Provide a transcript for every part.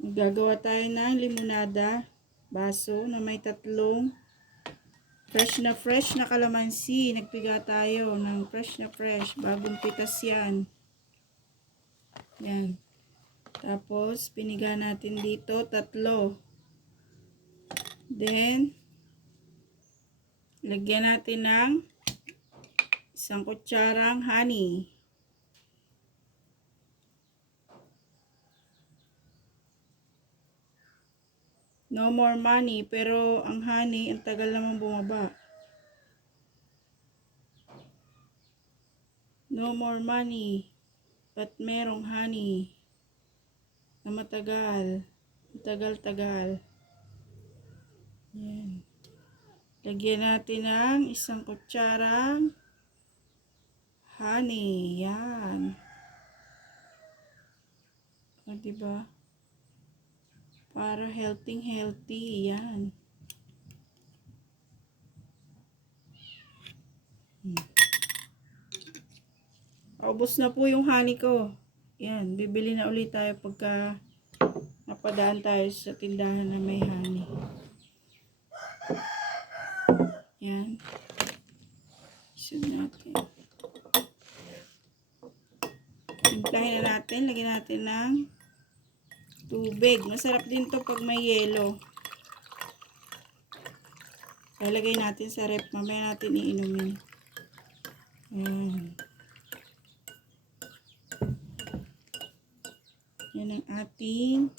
Gagawa tayo ng limonada, baso na may tatlong fresh na kalamansi. Nagpiga tayo ng fresh, bagong pitas yan. Yan. Tapos, piniga natin dito, tatlo. Then, lagyan natin ng isang kutsarang honey. No more money, pero ang honey, ang tagal naman bumaba. No more money, but merong honey na matagal. Tagal-tagal. Yan. Lagyan natin ng isang kutsarang honey. Yan. O, diba? Para healthy. Yan. Ubos na po yung honey ko. Yan. Bibili na ulit tayo pagka napadaan tayo sa tindahan na may honey. Yan. Isun natin. Timplahin na natin. Lagyan natin ng tubig. Masarap din to pag may yelo. Lalagay natin sa rep. Mamaya natin iinumin. Yan. Yan ang ating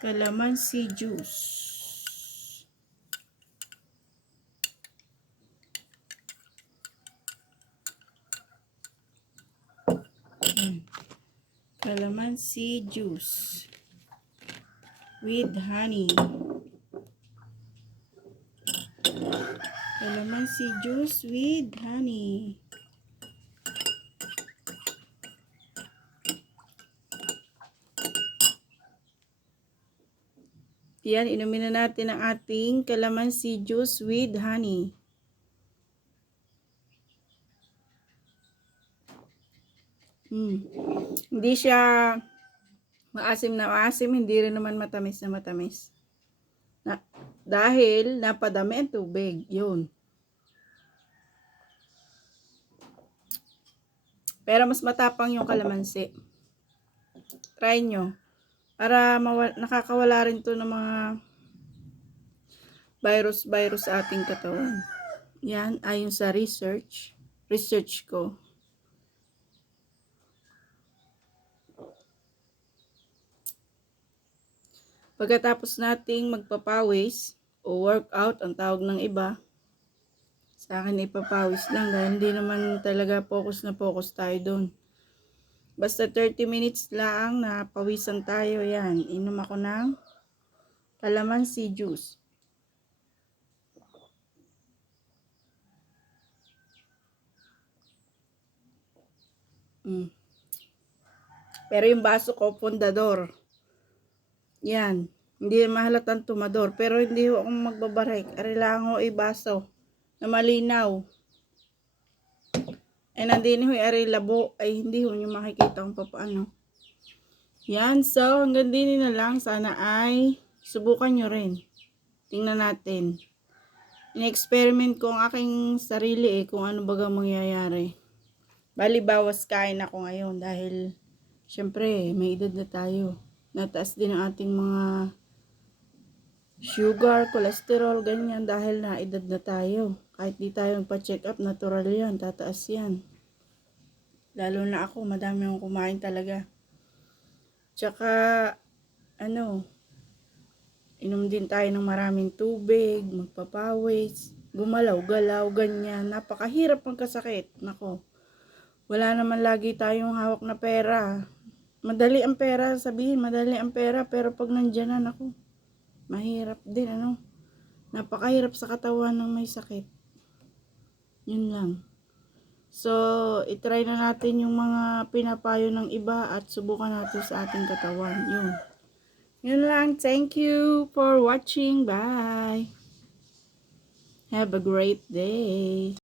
calamansi juice. Calamansi juice with honey. Calamansi juice with honey. Yan, inumin na natin ang ating calamansi juice with honey. Hindi siya maasim na maasim, hindi rin naman matamis na matamis. Dahil napadami ang tubig, yun. Pero mas matapang yung kalamansi. Try nyo. Para nakakawala rin to ng mga virus sa ating katawan. Yan, ayon sa research ko. Pagkatapos nating magpapawis o workout, ang tawag ng iba, sa akin ipapawis lang dahil hindi naman talaga focus tayo doon. Basta 30 minutes lang na pawisan tayo. Yan, inom ako ng calamansi juice. Pero yung baso ko, pundador. Yan. Hindi mahalatang tumador. Pero hindi ako magbabarek. Arilangan ko ibaso na malinaw. And nandini ho labo. Ay hindi ho nyo makikita kung paano. Yan. So, hanggang din na lang. Sana ay subukan nyo rin. Tingnan natin. In-experiment ko ang aking sarili kung ano baga mangyayari. Bali, bawas kain ako ngayon dahil syempre, may edad na tayo. Nataas din ang ating mga sugar, cholesterol, ganyan dahil na edad na tayo. Kahit di tayo magpa-check up, natural yan, tataas yan. Lalo na ako, madami akong kumain talaga. Tsaka, inom din tayo ng maraming tubig, magpapawis, gumalaw-galaw, ganyan. Napakahirap magkasakit. Nako, wala naman lagi tayong hawak na pera. Madali ang pera, sabihin, madali ang pera, pero pag nandyan na, naku, mahirap din, napakahirap sa katawan ng may sakit. Yun lang. So, itry na natin yung mga pinapayo ng iba at subukan natin sa ating katawan. Yun lang. Thank you for watching. Bye. Have a great day.